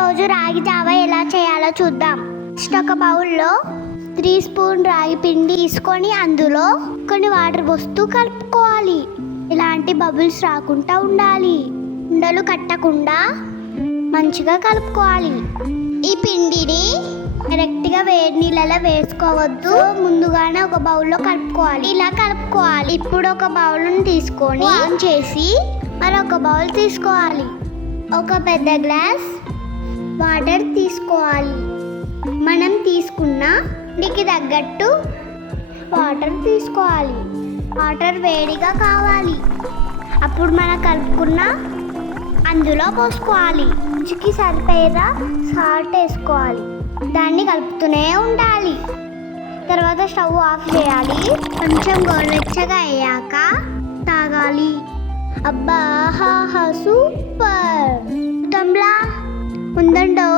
ఈరోజు రాగి జావా ఎలా చేయాలో చూద్దాం. ఫస్ట్ ఒక బౌల్లో 3 స్పూన్ రాగి పిండి తీసుకొని అందులో కొన్ని వాటర్ పోస్తూ కలుపుకోవాలి. ఇలాంటి బబుల్స్ రాకుండా ఉండాలి. ఉండలు కట్టకుండా మంచిగా కలుపుకోవాలి. ఈ పిండిని డైరెక్ట్గా వేడి నీళ్ళలో వేసుకోవద్దు. ముందుగానే ఒక బౌల్లో కలుపుకోవాలి. ఇలా కలుపుకోవాలి. ఇప్పుడు ఒక బౌల్ని తీసుకొని ఆన్ చేసి మరొక బౌల్ తీసుకోవాలి. ఒక పెద్ద గ్లాస్ వాటర్ తీసుకోవాలి. మనం తీసుకున్న పిండికి తగ్గట్టు వాటర్ తీసుకోవాలి. వాటర్ వేడిగా కావాలి. అప్పుడు మనం కలుపుకున్న అందులో పోసుకోవాలి. రుచికి సరిపోయేలా సాల్ట్ వేసుకోవాలి. దాన్ని కలుపుతూనే ఉండాలి. తర్వాత స్టవ్ ఆఫ్ చేయాలి. కొంచెం గోరువెచ్చగా అయ్యాక తాగాలి. అబ్బా, సూపర్! ఉందండో